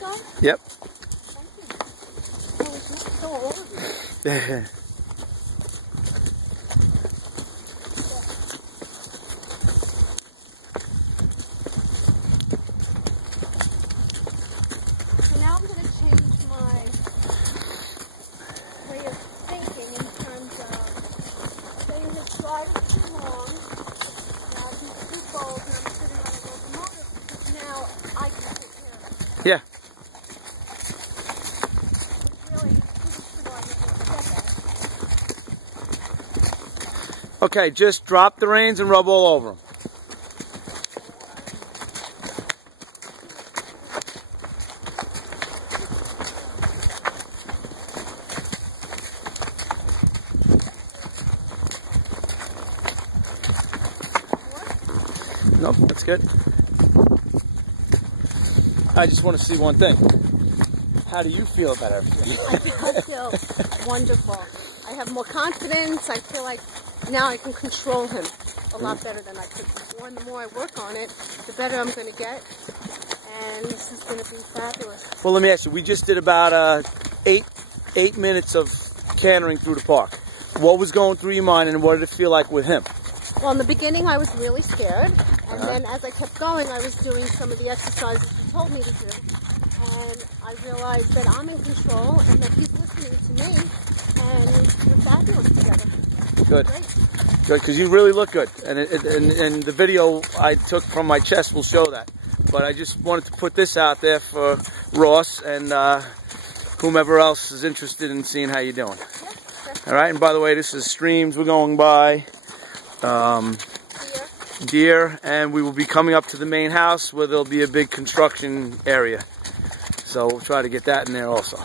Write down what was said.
done? Yep. Thank you. Oh, it's so old. So now I'm going to change my way of thinking in terms of saying his drive is too long, he's too bold, and I'm sitting on a locomotive because now I can take care of it. Yeah. It's really too long to step at. Okay, just drop the reins and rub all over them. Nope, that's good. I just want to see one thing. How do you feel about everything? I feel wonderful. I have more confidence. I feel like now I can control him a lot better than I could before. And the more I work on it, the better I'm going to get. And this is going to be fabulous. Well, let me ask you. We just did about 8 minutes of cantering through the park. What was going through your mind, and what did it feel like with him? Well, in the beginning, I was really scared. And then as I kept going, I was doing some of the exercises he told me to do. And I realized that I'm in control and that he's listening to me. And we're fabulous together. Good. Great. Good, because you really look good. And the video I took from my chest will show that. But I just wanted to put this out there for Ross and whomever else is interested in seeing how you're doing. All right, and by the way, this is streams we're going by. Deer, and we will be coming up to the main house where there'll be a big construction area. So we'll try to get that in there also.